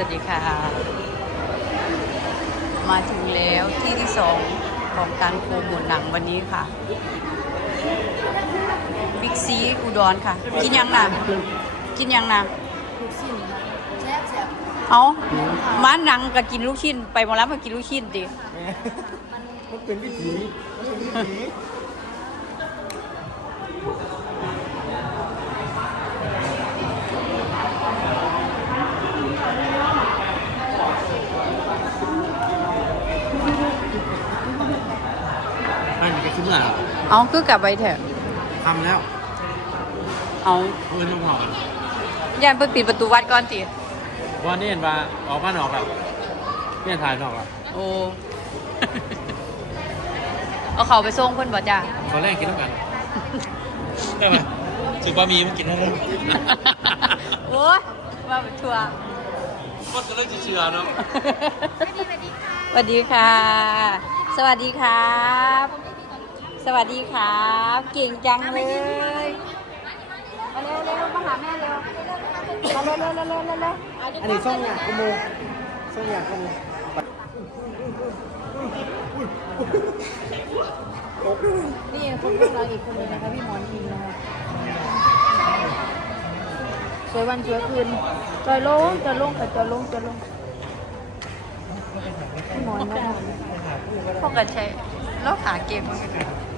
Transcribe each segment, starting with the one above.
วัสดีค่ะ มาถึงแล้วที่ที่สองของการโปรโมทหนังวันนี้ค่ะบิ๊กซีอุดรค่ะ กินยังนะกินยังนะลูกชิ้นค่ะแซ่บแซ่บเอามาหนังก็กินลูกชิ้น ไปหมอลำก็กินลูกชิ้นดิ มันเป็นวิถีมันเป็นวิถี อันนี้ก็ชิ้นละเอาคือกลับไปเถอะทำแล้วเอาเงินต้องหอมย่านเพิ่งปิดประตูวัดก่อนติวันนี้เห็นว่าออกบ้านออกแบบเนี่ยถ่ายนอกอะโอ้ เอาเขาไปส่งเพิ่นบ่จ้าตอนแรกกินน้ำกันได้ไหมสุบะมีมันกินได้เลยโอ้ยว่าไปทัวร์ก็จะเลิกจะเชื่อเนาะ สวัสดีค่ะ สวัสดีครับ สวัสดีครับเก่งจังเลยมาเร็วเร็วมาหาแม่เร็วมาเร็วเร็วเร็วเร็วเร็วอันนี้ส่งอยากกระโมยส่งอยากกระโมยนี่คนพวกเราอีกคนนึงนะคะพี่หมอนอิงนะคะสวยวันสวยคืนจอยลงจอยลงค่ะจอยลงจอยลงพี่หมอนนะคะพวกกันใช้แล้วขาเก็บมีคน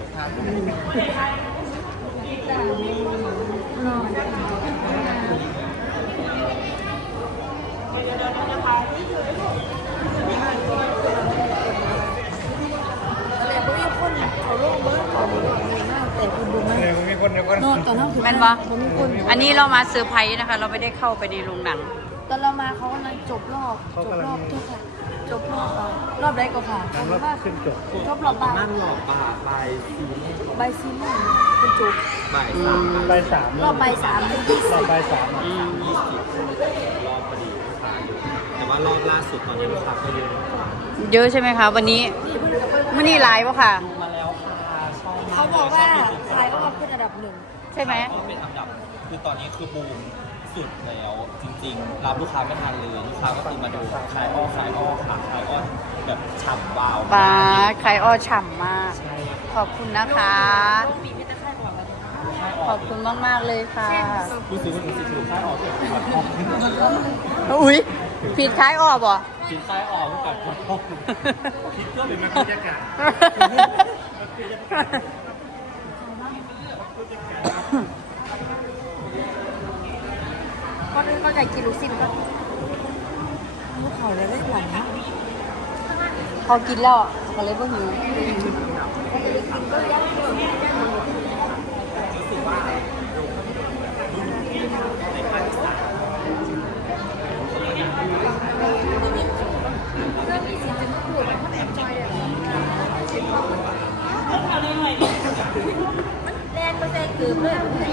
เขาลงเบอร์เขาบอกเลยมากแต่คุณดูมากเดี๋ยวมีคนเดี๋ยวคนนอนตอนนั้นคือแม่นบ่มันมีคนอันนี้เรามาเซอร์ไพรส์นะคะ เราไม่ได้เข้าไปในโรงหนัง ตอนเรามาเขากำลังจบรอบ จบรอบทุกค่ะจบรอบ รอบได้ก็ค่ะรอบมากขึ้นจบจบรอบบ่ายนั่งหลอกปากใบสีใบซีม่นเป็นจบใบสามใบสามรอบใบสามเป็นยี่รสิอบบใบสามอืมยี่สิบรอบพอดีลูกค้าอยู่แต่ว่ารอบล่าสุดตอนนี้ลูกค้าก็เยอะเยอะใช่ไหมคะวันนี้นี่เพื่อนกับเพื่อนมื่อนี้ไลฟ์ปะค่ะมาแล้วค่ะชอบเขาบอกว่าขายก็มาเป็นอันดับหนึ่งใช่ไหมก็เป็นอันดับคือตอนนี้คือบูม สุดแล้ว จริงๆ รับลูกค้าไม่ทันเลยลูกค้าก็คือมาดูขายอ้อขายอ้อขาขายอ้อแบบฉ่ำวาวปลาใครอ้อฉ่ำมาก ขอบคุณนะคะ ขอบคุณมาก ๆ เลยค่ะคือซื้อมันคือซื้อขายออกเก็บขายออกอุ้ยผิดคล้ายอ้อบ่สินขายออกกับขายออกคิดก็เป็นบรรยากา ศก็ก็ไก่กินลูกชิ้นก็ลูกเขาเลยได้หวานนะพอกินแล้วเขาเลยบ่หิว แรงก็แรงเกือบเลย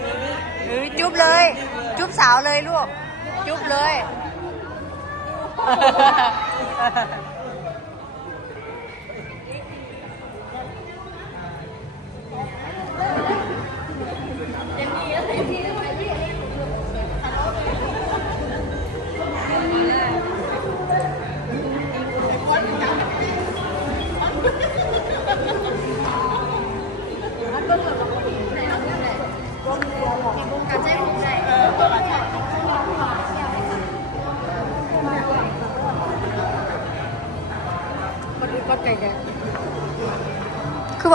อุ้ยจุ๊บเลย จุ๊บสาวเลยลูก จุ๊บเลยคน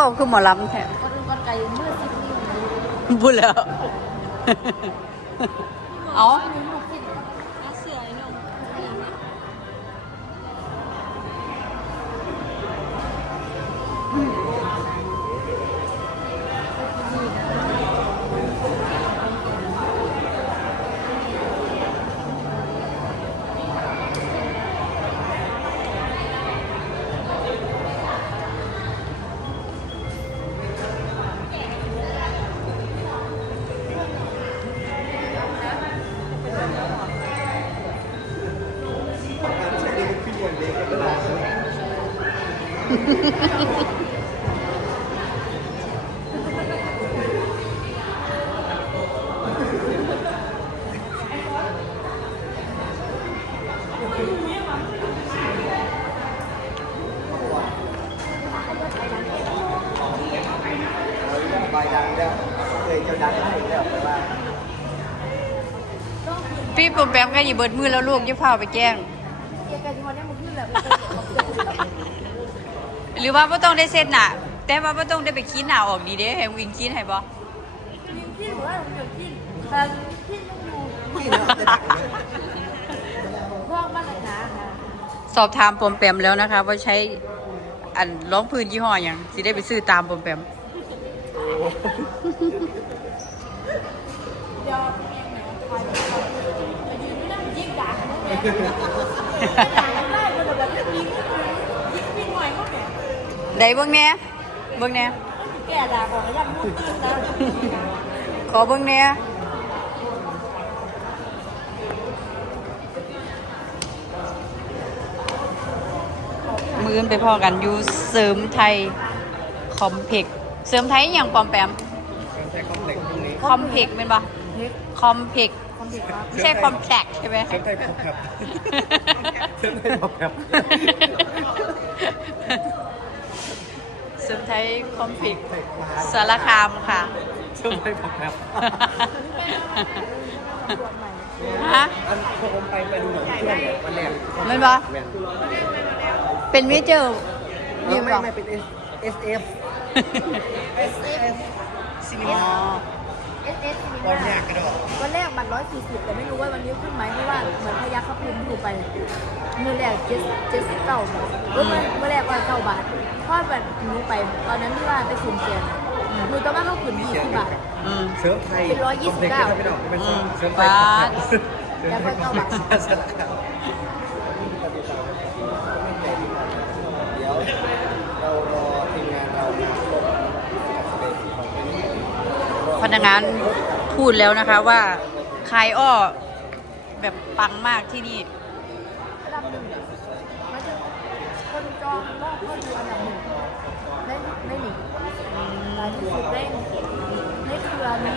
คือบอกคือหมอลำแท้คนอื่นก็ไก่มือสิบนิ้วพูดแล้ว เอาเพี่ปุ๊บแป๊บาพี่แมก็อยู่เบิดมือแล้วลูกยี่งเผาไปแจ้ง เกียร์กันที่วันนี้มึงขึ้นแหละ หรือว่าบ่ต้องได้เซ็ตหน้าแต่ว่าบ่ต้องได้ไปคีนหน้าออกดีเด้ให้วิงคีนให้บ่ที่หรือว่าผมเกิดที่แต่ที่ต้องอยู่พวกมาตรฐานค่ะสอบถามปมแปมแล้วนะคะว่าใช้อันร้องพื้นยี่ห้อหยังสิได้ไปซื้อตามปมแปมเดี๋ยวคอยไปยืนนั่งยิงด่าเขาเนี่ยด่าได้มันแบบยิงยิงวิ่งหน่อยเขาเนี่ย ได้เบิ่งแหน่เบิ่งแหน่แกด่าบอกว่ายังพูดตื้นแล้วขอเบิ่งแหน่มือนไปพอกันอยู่เสริมไทยคอมเพกเสริมไทยอหย่างปอมแปมใช้คอมเพล็กซ์ตรงนี้คอมเพกเป็นปะเล็กคอมเพกความผิดครับไม่ใช่คอมแพกใช่ไหมเส้นไทยพอครับเส้นไทยพอครับเสริมไทยคอมเพกสารคามค่ะเส้นไทยพอครับฮะอันพอผมไปไปดูหนังเพื่อนเนี่ยวันแรกแม่นปะ แมนเป็นเมเจอร์ไม่ยืมไม่ก่อนไม่เป็น S S F S F ซีนีอ๋อมาเอสเอสวันแรกก็ได้วันแรกบัตรร้อยสี่สิบแต่ไม่รู้ว่าวันนี้ขึ้นไหมเพราะว่าเหมือนพยักเขาพิมพ์อยู่ ไปมือแรกเจ็ดเจ็ดสิบเก้าบาทเออมื่อเมื่อแรกว่าเก้าบาทเพราะแบบหนูไป ตอนนั้นที่ว่าไปสุ่มเสียงหนูต้องว่าเขาขึ้นยี่สิบบาท อืมเซิร์ฟไทยเป็น129คอมเพล็กซ์นะครับพี่น้องเป็นอืมเซิร์ฟไทยบาทเซิร์ฟไทยแล้วก็เก้าบาทสารคามเดี๋ยวเรารอทีมงานเรามาลงกับเวทีของเป็นพนักงานพูดแล้วนะคะว่าคายอ้อแบบปังมากที่นี่อันดับหนึ่งมันจะ คนจองรอบเข้าดูอันดับหนึ่งได้ได้หนึ่งรายที่สุดได้ในเครือนี้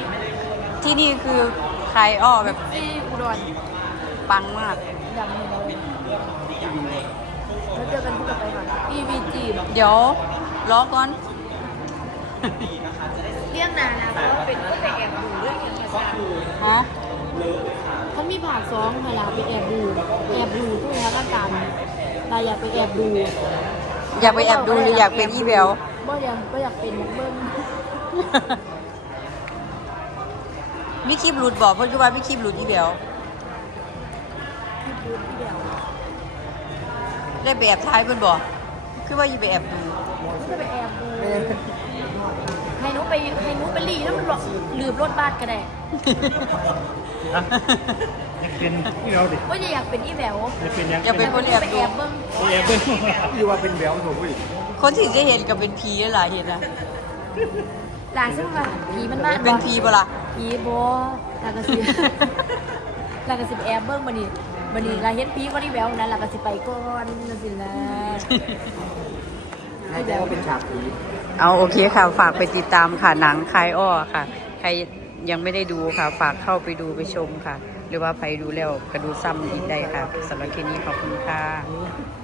ที่นี่คือคายอ้อแบบที่อุดรปังมากอันดังเลยแล้วเจอกันที่ต่อไปก่อน EVG เดี๋ยวรอก่อน เรียกนานนะเพราะว่าเป็นก็ไปแอบดูเรื่องเกี่ยวกับการฮะเขามีผ่าซ้อมเวลาไปแอบดูแอบดูทุกสถานการ ณ์เราอยากไปแอบดูอยากไปแอบดูหรืออยากเป็นอีเบลบ่อยากบ่อยากเป็นเบิ้งมีคลิปหลุดบอกเพื่อนคือว่ามีคลิปหลุดอีเบลที่ดูที่เดียวได้ไปแอบท้ายเพื่อนบอกคือว่าอยู่ไปแอบดูจะไปแอบดูให้หนูไปให้หนูไปรีแล้วมันหลบลืมรถบ้านก็ได้ อยากเป็นที่เราดิว่าจะอยากเป็นอีแหววอยากเป็นยังอยากเป็นคนแอบไปดูแอบเบิ้งแอบเป็นพี่ว่าเป็นแววถูกพี่คนที่จะเห็นกับเป็นผีหลายเห็นนะหลานซึ่งว่าผีมันมาเป็นผีปะล่ะ ผีบอหลานกระสิบ หลานกระสิบแอบเบิ้งมานี่มานี่หลานเห็นผีก็นี่แหววนะหลานกระสิบไปก่อนนั่นสินะ ให้แต่ว่าเป็นฉากผี เอาโอเคค่ะ ฝากไปติดตามค่ะหนังคายอ้อค่ะ ใครยังไม่ได้ดูค่ะ ฝากเข้าไปดูไปชมค่ะ หรือว่าไปดูแล้วกระดูซ้ำอีกได้ค่ะสำหรับคลิปนี้ขอบคุณค่ะ